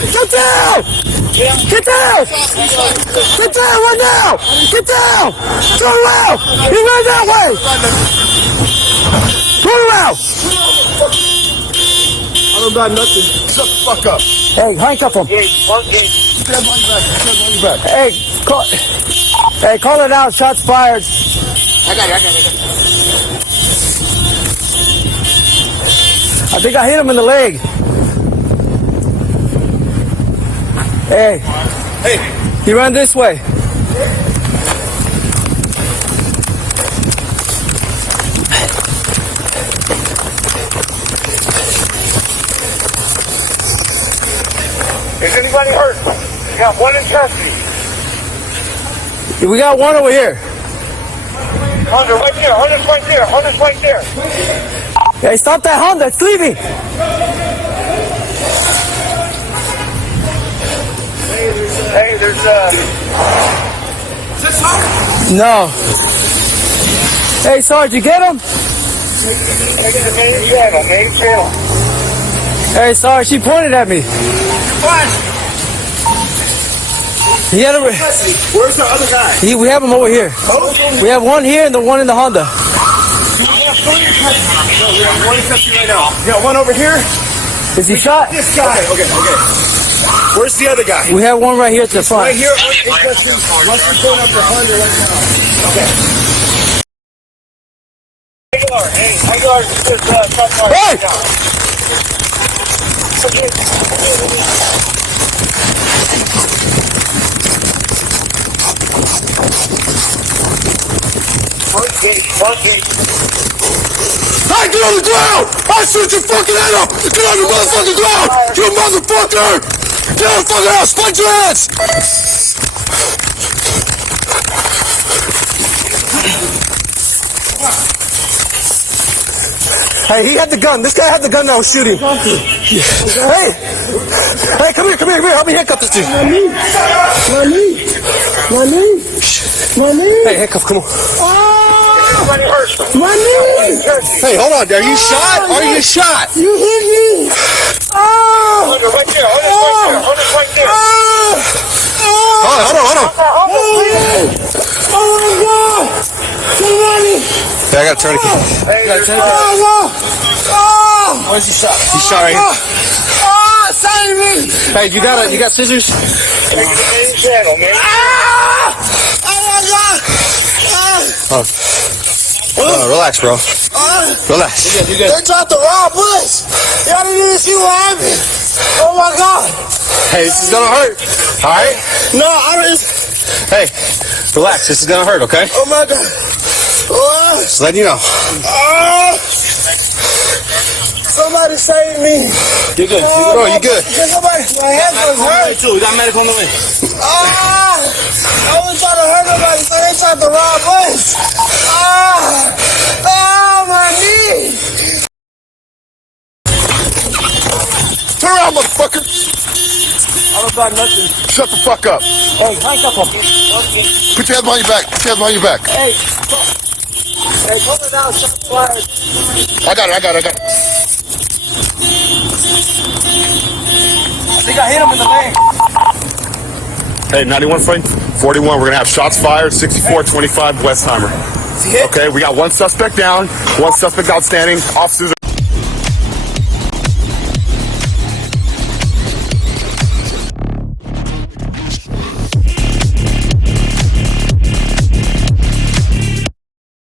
Get down! Get down! Get down right now! Get down! Turn around! He ran that way! Turn around! I don't got nothing. Shut the fuck up. Hey, handcuff him. Stand on your back. Hey, call it out. Shots fired. I got it. I think I hit him in the leg. Hey, he ran this way. Is anybody hurt? We got one in custody. We got one over here. Hunter, right there. Hunter's right there. Hunter's right there. Hey, stop that Honda. It's leaving. Hey, there's Is this Hunter? No. Hey, Sarge, you get him? Take the main channel. Hey, Sarge, she pointed at me. What? He had a, Where's the other guy? we have him over here. We have one here and the one in the Honda. We have one in custody right now. You got one over here? Is he shot? This guy. Okay. Where's the other guy? We have one right here at the front. Right here. In custody. Let's be going up the Hunter right now. Okay. Hey, this front part. Hey! Front gate. Hey, get on the ground! I shoot your fucking head off! Get on the motherfucking ground! You motherfucker! Get on the fucking ground! Spike your ass! Hey, he had the gun. This guy had the gun that was shooting. Hey, come here. Help me handcuff this dude. My knee. Hey, handcuff, come on. Anybody hurt? My knee. Hey, hold on. Are you shot? Are you shot? You hit me. Hunter, right there. Hunter's right there. Hold on. Oh my God! Somebody! Yeah, I got a tourniquet. Where's he shot? He's shot right here. Save me! Hey, you got scissors? Take the main channel, man. Relax, bro. Relax. They tried to rob us. Y'all didn't even see what happened. Oh my God. Hey, this is gonna hurt. All right? No, I didn't. Hey, relax. This is gonna hurt, okay? Oh my God. Just letting you know. Somebody save me. You're good. Bro, you good. Somebody, my head was hurt. We got medical on the way. I was trying to hurt nobody, so they tried to rob us. My knee. Turn around, motherfucker. I don't got nothing. Shut the fuck up. Hey, handcuff him. Put your hands behind your back. Hey, pull it down. Shots fired. I got it. I think I hit him in the leg. Hey, 91 frame, 41. We're gonna have shots fired. 6425 Westheimer. Okay, we got one suspect down, one suspect outstanding. Officers.